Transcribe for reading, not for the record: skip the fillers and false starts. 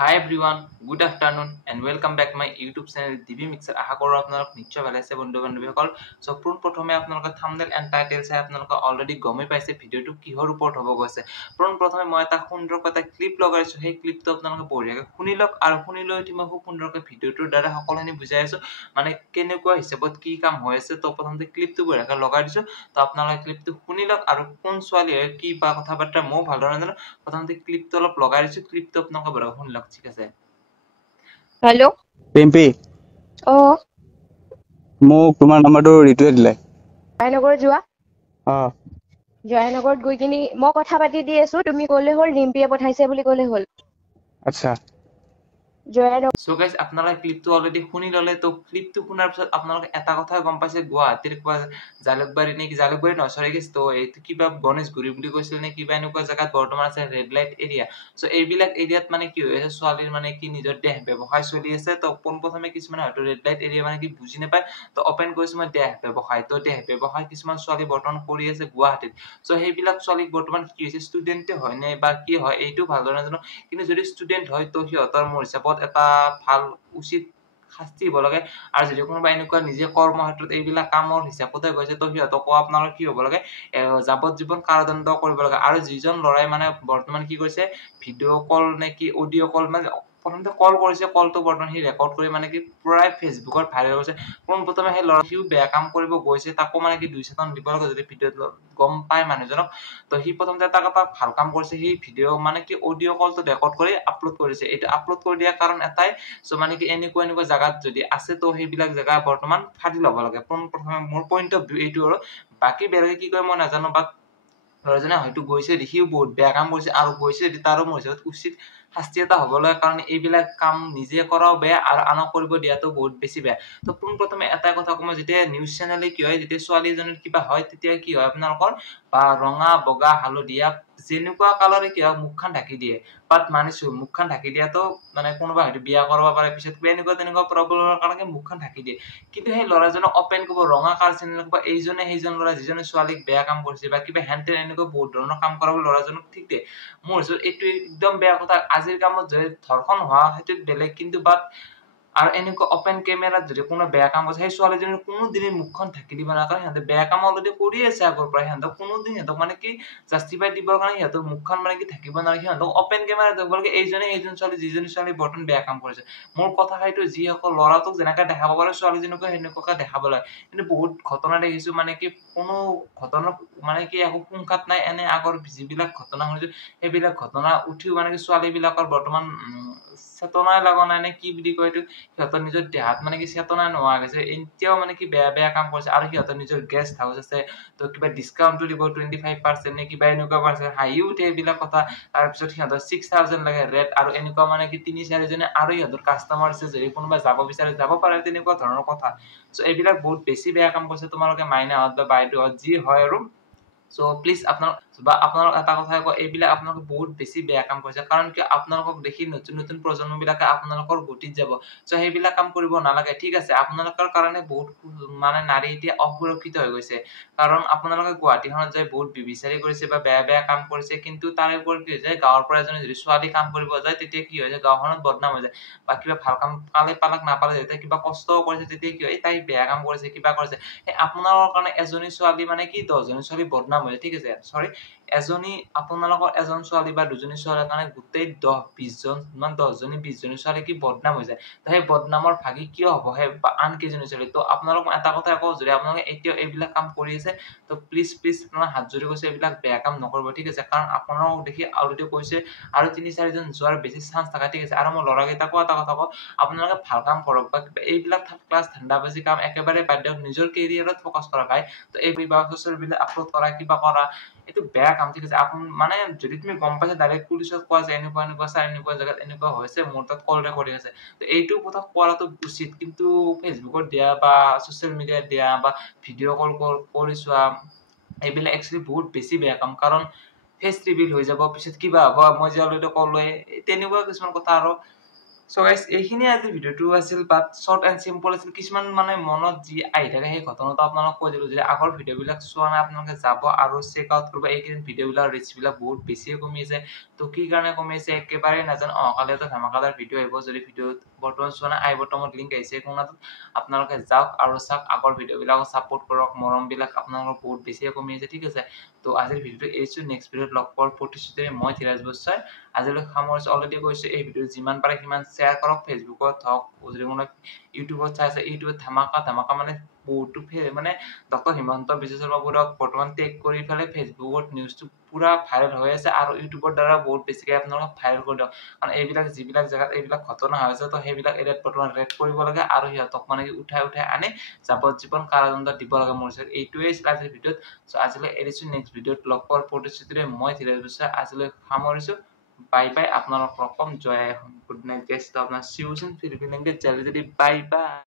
Hi everyone, good afternoon and welcome back my YouTube channel DB Mixer. আশা কৰো আপোনালোক নিশ্চয় ভালে আছে বন্ধু বান্ধৱীসকল। সো প্ৰথমে আপোনালোকৰ থাম্বনেল এণ্ড টাইটেল চাই আপোনালোক অলৰেডি গমে পাইছে ভিডিওটো কিহৰ ওপৰত হ'ব গৈছে। প্ৰথমে মই এটা সুন্দৰ কথা ক্লিপ লগাইছো, সেই ক্লিপটো আপোনালোকে বঢ়িয়াকৈ শুনি লওক আৰু শুনি লৈ মই খুব সুন্দৰকৈ ভিডিওটোৰ দ্বাৰা সকলোখিনি বুজাই আছো, মানে কেনেকুৱা হিচাপত কি কাম হৈ আছে। তো প্ৰথমতে ক্লিপটো বঢ়িয়াকৈ লগাই দিছো, তো আপোনালোকে ক্লিপটো শুনি লওক আৰু কোন ছোৱালী হয় কি বা কথা বাৰ্তা মই ভালদৰে নাজানো। প্ৰথমতে ক্লিপটো অলপ লগাই দিছো, ক্লিপটো আপোনালোকে বঢ়িয়াকৈ শুনি লওক, ঠিক আছে। হেল্ল' পিম্পি মোক তোমাৰ নাম্বাৰটো ৰিতুৱে দিলে। জয়নগৰ যোৱা, অ জয়নগৰত গৈ কিনি মই কথা পাতি দি আছো, তুমি ক'লে হ'ল ৰিম্পিয়ে পঠাইছে বুলি ক'লে হ'ল। আচ্ছা জয়নগৰ সো গাইস আপোনালোকে ক্লিপটো অলৰেডি শুনি ললে। তো ক্লিপটো শুনাৰ পিছত আপোনালোকে এটা কথা গম পাইছে, গুৱাহাটীৰ জালুকবাৰী নে কি, জালুকবাৰী নহয় সৰি গেছ, তো এইটো কিবা গণেশগুৰি বুলি কৈছিল নে কিবা এনেকুৱা জায়গাত বৰ্তমান আছে ৰেড লাইট এৰিয়া। সো এইবিলাক এৰিয়াত মানে কি হৈ আছে, ছোৱালীৰ মানে কি নিজৰ দেহ ব্যৱসায় চলি আছে। তো প্ৰথমে কিছুমানে হয়তো ৰেড লাইট এৰিয়া মানে কি বুজি নাপায়, তো অপেন কৰিছো মই দেহ ব্যৱসায়। তো দেহ ব্যৱসায় কিছুমান ছোৱালী বৰ্তমান কৰি আছে গুৱাহাটীত। সো সেইবিলাক ছোৱালীক বৰ্তমান কি হৈছে, ষ্টুডেণ্টে হয় নে বা কি হয় এইটো ভালদৰে নাজানো, কিন্তু যদি ষ্টুডেণ্ট হয় তো সিহঁতৰ মোৰ হিচাপত এটা ভাল উচিত শাস্তি হ'ব লাগে। আৰু যদি কোনোবা এনেকুৱা নিজে কৰ্মক্ষেত্ৰত এইবিলাক কামৰ হিচাপতে গৈছে, তো সিহঁতকো আপোনালোকৰ কি হ'ব লাগে, যাৱজ্জীৱন কাৰাদণ্ড কৰিব লাগে। আৰু যিজন ল'ৰাই মানে বৰ্তমান কি কৰিছে, ভিডিঅ' কল নে কি অডিঅ' কল, মানে প্ৰথমতে কল কৰিছে, কলটো বৰ্তমান সি ৰেকৰ্ড কৰি মানে কি প্ৰায় ফেচবুকত ভাইৰেল হৈছে। প্ৰথমে সেই ল'ৰাটোও বেয়া কাম কৰিব গৈছে, তাকো মানে কি 2 দিব লাগে যদি ভিডিঅ'ত গম পায় মানুহজনক। তো সি প্ৰথমতে এটা ভাল কাম কৰিছে, সি ভিডিঅ' মানে কি অডিঅ' কলটো ৰেকৰ্ড কৰি আপলোড কৰিছে। এইটো আপলোড কৰি দিয়াৰ কাৰণ এটাই, সো মানে কি এনেকুৱা জায়গাত যদি আছে তো সেইবিলাক জায়গা বৰ্তমান ফাটি ল'ব লাগে। প্ৰথমে মোৰ পইণ্ট অফ ভিউ এইটো আৰু বাকী বেলেগে কি কয় মই নাজানো, বাট ল'ৰাজনে হয়তো গৈছে দেখিও বহুত বেয়া কাম কৰিছে, আৰু গৈছে যদি তাৰো মোৰ হিচাপত উচিত শাস্তি এটা হ'ব লাগে। কাৰণ এইবিলাক কাম নিজে কৰাও বেয়া আৰু আনক কৰিব দিয়াটো বহুত বেছি বেয়া। তো প্ৰথমে এটা কথা কম, যেতিয়া নিউজ চেনেলে কি হয়, যেতিয়া ছোৱালী এজনীৰ কিবা হয় তেতিয়া কি হয় আপোনালোকৰ, বা ৰঙা বগা হালধীয়া যেনেকুৱা কালাৰে কি হয় মুখখন ঢাকি দিয়ে। বাট মানিছো মুখখন ঢাকি দিয়াটো মানে কোনোবা হয়তো বিয়া কৰিব পাৰে, পিছত এনেকুৱা তেনেকুৱা প্ৰব্লেমৰ কাৰণে মুখখন ঢাকি দিয়ে। কিন্তু সেই ল'ৰাজনক অপেন কৰিব, ৰঙা কাৰ চেনেল বা এইজনে সেইজন ল'ৰা যিজনে ছোৱালীক বেয়া কাম কৰিছে বা কিবা হেনটেন এনেকুৱা বহুত ধৰণৰ কাম কৰাব ল'ৰাজনক ঠিক দিয়ে। মোৰ হিচাপত এইটো একদম বেয়া কথা। আজিৰ কামত যদি ধৰ্ষণ হোৱা সেইটো বেলেগ, কিন্তু বাট আৰু এনেকুৱা অপেন কেমেৰাত যদি কোনো বেয়া কাম কৰিছে, সেই ছোৱালীজনীৰ কোনোদিনে মুখখন ঢাকি দিব নালাগে। সিহঁতে বেয়া কাম অলৰেডি কৰি আছে আগৰ পৰা, সিহঁতক কোনোদিন সিহঁতক মানে কি জাষ্টিফাই দিবৰ কাৰণে সিহঁতৰ মুখখন মানে কি ঢাকিব নালাগে। সিহঁতক অপেন কেমেৰাত দেখুৱাব লাগে এইজনে এইজন ছোৱালী যিজনী ছোৱালী বৰ্তমান বেয়া কাম কৰিছে। মোৰ কথা সেইটো, যিসকল ল'ৰাটোক যেনেকে দেখাব পাৰে ছোৱালীজনীকো সেনেকুৱাকে দেখাব লাগে। কিন্তু বহুত ঘটনা দেখিছো মানে কি কোনো ঘটনা মানে কি একো সংঘাত নাই, এনে আগৰ যিবিলাক ঘটনা শুনিছো সেইবিলাক ঘটনা উঠিও মানে কি ছোৱালী বিলাকৰ বৰ্তমান চেতনাই লগা নাই নে কি বুলি কয় এইটো, সিহঁতৰ নিজৰ দেহাত মানে কি চেতনাই নোহোৱা গৈছে, এতিয়াও মানে কি বেয়া বেয়া কাম কৰিছে। আৰু সিহঁতৰ নিজৰ গেষ্ট হাউচ আছে, তো কিবা ডিছকাউণ্টটো দিব 25% নে কিবা এনেকুৱা কৰিছে, হাঁহিও উঠে এইবিলাক কথা। তাৰপিছত সিহঁতৰ 6000 লাগে ৰেট, আৰু এনেকুৱা মানে কি 3-4জনে আৰু সিহঁতৰ কাষ্টমাৰ আছে, যদি কোনোবা যাব বিচাৰে যাব পাৰে, তেনেকুৱা ধৰণৰ কথা। চ' এইবিলাক বহুত বেছি বেয়া কাম কৰিছে। তোমালোকে মাইনাহঁত বা বাইদেউহঁত যি হয় আৰু, সো প্লিজ আপোনালোক এটা কথা কয়, এইবিলাক আপোনালোকে বহুত বেছি বেয়া কাম কৰিছে। কাৰণ কি আপোনালোকক দেখি নতুন নতুন প্ৰজন্ম বিলাকে আপোনালোকৰ গতিত যাব। সো সেইবিলাক কাম কৰিব নালাগে, ঠিক আছে। আপোনালোকৰ কাৰণে বহুত মানে নাৰী এতিয়া অসুৰক্ষিত হৈ গৈছে, কাৰণ আপোনালোকে গুৱাহাটীখনত যাই বহুত বিবিচাৰি কৰিছে বা বেয়া বেয়া কাম কৰিছে। কিন্তু তাৰে ওপৰত কি হৈছে, গাঁৱৰ পৰা এজনী যদি ছোৱালী কাম কৰিব যায় তেতিয়া কি হয়, গাঁওখনত বদনাম হৈ যায়। বা কিবা ভাল কাম পালাক নাপালে, যেতিয়া কিবা কষ্টও কৰিছে তেতিয়া কি হয়, তাই বেয়া কাম কৰিছে কিবা কৰিছে, সেই আপোনালোকৰ কাৰণে এজনী ছোৱালী মানে কি 10জনী ছোৱালী বদনাম হৈ যায়, ঠিক আছে। চৰি, আপোনালোকৰ এজন ছোৱালী বা দুজনী ছোৱালীৰ কাৰণে গোটেই 10জনী 20জনী ছোৱালী কি বদনাম হৈ যায়। তো সেই বদনামৰ ভাগি কিয় হ'ব সেই আন কেইজনী ছোৱালী। তো আপোনালোক এটা কথা কওঁ, যদি আপোনালোকে এতিয়াও এইবিলাক কাম কৰি আছে, তো প্লিজ আপোনাৰ হাত জোৰি কৈছে এইবিলাক বেয়া কাম নকৰিব, ঠিক আছে। কাৰণ আপোনালোকক দেখি অলৰেডি কৈছে আৰু 3-4জন যোৱাৰ বেছি চান্স থাকে, ঠিক আছে। আৰু মই ল'ৰাকেইটাকো এটা কথা কওঁ, আপোনালোকে ভাল কাম কৰক, বা এইবিলাক ক্লাছ ধান্দাবাজি কাম একেবাৰে বাদ দিয়ক, নিজৰ কেৰিয়াৰত ফকাচ কৰা ভাই। তো এই ছ'চিয়েল মিডিয়াত আপলোড কৰা কিবা কৰা এইটো বেয়া কাম, ঠিক আছে। মানে যদি তুমি গম পাইছা ডাইৰেক্ট পুলিচত কোৱা যে এনেকুৱা এনেকুৱা ছাৰ এনেকুৱা জাগাত এনেকুৱা হৈছে, মোৰ তাত কল ৰেকৰ্ডিং আছে, তো এইটো কথা কোৱাটো উচিত। কিন্তু ফেচবুকত দিয়া বা ছ'চিয়েল মিডিয়াত দিয়া বা ভিডিঅ' কল কৰি চোৱা, এইবিলাক একচুৱেলি বহুত বেছি বেয়া কাম। কাৰণ ফেচ ৰিভিল হৈ যাব, পিছত কিবা হ'ব, মই যে অলৰেডি ক'লোৱে তেনেকুৱা কিছুমান কথা আৰু। So guys, এইখিনি আজি ভিডিওটো আছিল বাট শৰ্ট এণ্ড সিম্পল আছিল কিছুমান মানে মনত যি আহি থাকে সেই ঘটনাটো আপোনালোকক কৈ দিলো যে আগৰ ভিডিওবিলাক চোৱা নাই আপোনালোকে যাব আৰু চেক আউট কৰিব এইকেইদিন ভিডিওবিলাক ৰিচবিলাক বহুত বেছিয়ে কমিছে তো কি কাৰণে কমিছে একেবাৰে নাজানো অহাকালি এটা ধামাকাদাৰ ভিডিও আহিব যদি ভিডিওত বৰ্তমান চোৱা নাই আই বটমত লিংক আহিছে কোনাত আপোনালোকে যাওক আৰু চাওক আগৰ ভিডিওবিলাকক সাপোৰ্ট কৰক মৰমবিলাক আপোনালোকৰ বহুত বেছিয়ে কমিছে ঠিক আছে তো আজিৰ ভিডিওটো এইছো নেক্সট ভিডিওত লগ পোৱাৰ প্ৰতিশ্ৰুতিৰে মই ধীৰাজ বছাই আজিলৈ সামৰিছো অলৰেডি কৈছো এই ভিডিও যিমান পাৰে সিমান শ্বেয়াৰ কৰক ফেচবুকত হওক যদি কোনো ইউটিউবত চাইছে ইউটিউবত ধামাকা মানে বহুতো মানে ডক্টৰ হিমন্ত বিশ্ব শৰ্মা পুৰক বৰ্তমান টেক কৰি ফেলে ফেচবুকত নিউজটো পুৰা ভাইৰেল হৈ আছে আৰু ইউটিউবৰ দ্বাৰা বহুত বেছিকৈ আপোনালোকক ভাইৰেল কৰি দিয়ক কাৰণ এইবিলাক যিবিলাক জেগাত এইবিলাক ঘটনা হৈ আছে তো সেইবিলাক এৰিয়াত বৰ্তমান ৰেড কৰিব লাগে আৰু সিহঁতক মানে উঠাই আনি যাৱজ্জীৱন কাৰাদণ্ড দিব লাগে মোৰ হিচাপত এইটোৱেই আছিল আজিৰ ভিডিঅ'ত চ' আজিলৈ এৰিছো নেক্সট ভিডিঅ'ত লগ পোৱাৰ প্ৰতিশ্ৰুতিৰে মই ধীৰাজ বছাই আজিলৈ সামৰিছো বাই বাই আপোনালোক ৰকম জয় গুড নাইট গেষ্ট আপনাৰ সিউসন ফিলিপিন ল্যাঙ্গুয়েজ জলদি বাই বাই